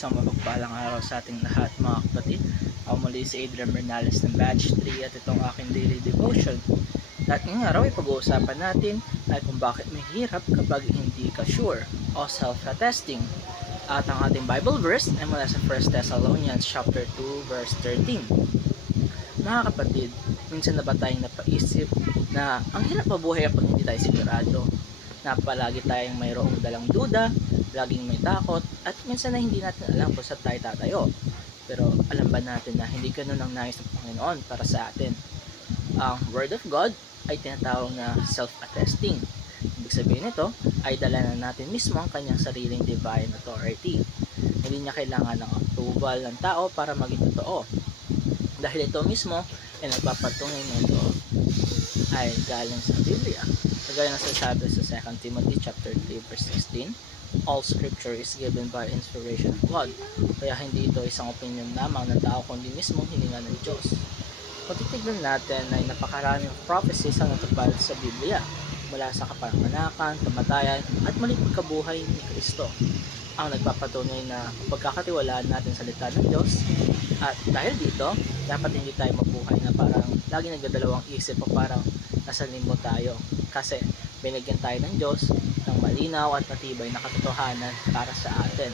Isang mapagpalang araw sa ating lahat mga kapatid. Ako muli si Adrian Bernales ng Batch 3 at itong aking daily devotion. At ngayong araw ay pag-uusapan natin ay kung bakit mahirap kapag hindi ka sure o self-attesting. At ang ating Bible verse ay mula sa 1 Thessalonians chapter 2 verse 13. Mga kapatid, minsan na ba tayong napaisip na ang hirap mabuhay kapag hindi tayo sigurado? Na palagi tayong mayroong dalang duda, laging may takot, at minsan na hindi natin alam kung saan tayo tatayo. Pero alam ba natin na hindi ganun ang nais ng Panginoon para sa atin? Ang Word of God ay tinatawag na self-attesting. Ibig sabihin nito ay dala na natin mismo ang kanyang sariling divine authority. Hindi niya kailangan ng approval ng tao para maging totoo. Dahil ito mismo ay nagpapatunay na ito ay galing sa Biblia. Kagaya ng sasabi sa 2 Timothy chapter 3 verse 16, all scripture is given by inspiration of God. Kaya hindi ito isang opinion lamang ng tao kundi mismong hininga ng Diyos. Kung titignan natin ay napakaraming prophecies ang natupad sa Biblia mula sa kapanganakan, kamatayan at muling pagkabuhay ni Kristo. Ang nagpapatunay na pagkakatiwalaan natin sa salita ng Diyos. At dahil dito, dapat hindi tayo mabuhay na parang lagi nagdadalawang isip o parang nasa limbo tayo. Kasi binigyan tayo ng Diyos ng malinaw at matibay na katotohanan para sa atin.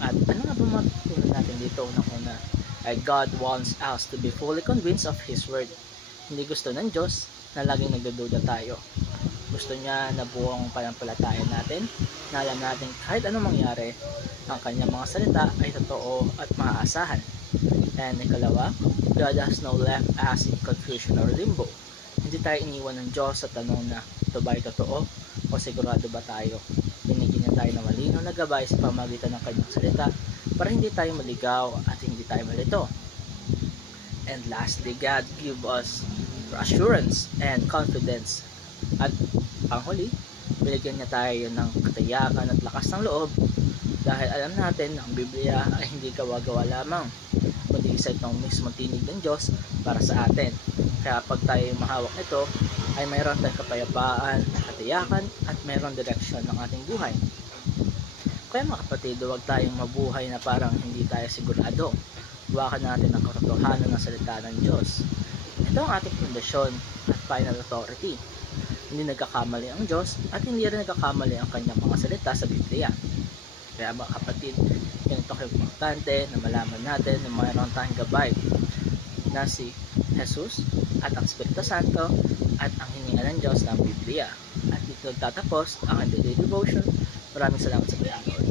At ano nga ba matutunan natin dito? Unang-una ay God wants us to be fully convinced of His Word. Hindi gusto ng Diyos na laging nagdududa tayo. Gusto niya na buong panampalataya natin, na alam natin kahit anong mangyari, ang kanyang mga salita ay totoo at maaasahan. And ikalawa, God has no left us in confusion or limbo. Hindi tayo iniwan ng Diyos sa tanong na ito ba ay totoo o sigurado ba tayo. Binigyan niya tayo ng malinaw na gabay sa pamagitan ng kanyang salita para hindi tayo maligaw at hindi tayo malito. And lastly, God give us assurance and confidence. At panghuli, binigyan niya tayo ng katiyakan at lakas ng loob dahil alam natin na ang Biblia ay hindi gawa-gawa lamang, kundi isa itong mismong tinig ng Diyos para sa atin. Kaya pag tayo mahawak nito, ay mayroon tayong kapayapaan, katiyakan at mayroon direksyon ng ating buhay. Kaya mga kapatid, huwag tayong mabuhay na parang hindi tayo sigurado. Huwakan natin ang katotohanan ng salita ng Diyos. Ito ang ating pundasyon at final authority. Hindi nagkakamali ang Diyos at hindi rin nagkakamali ang kanyang mga salita sa Biblia. Kaya mga kapatid, ganito kayo importante na malaman natin na mayroon tayong gabay na si Jesus at ang Espiritu Santo at ang hininga ng Diyos ng Biblia. At dito nagtatapos ang daily devotion. Maraming salamat sa panonood.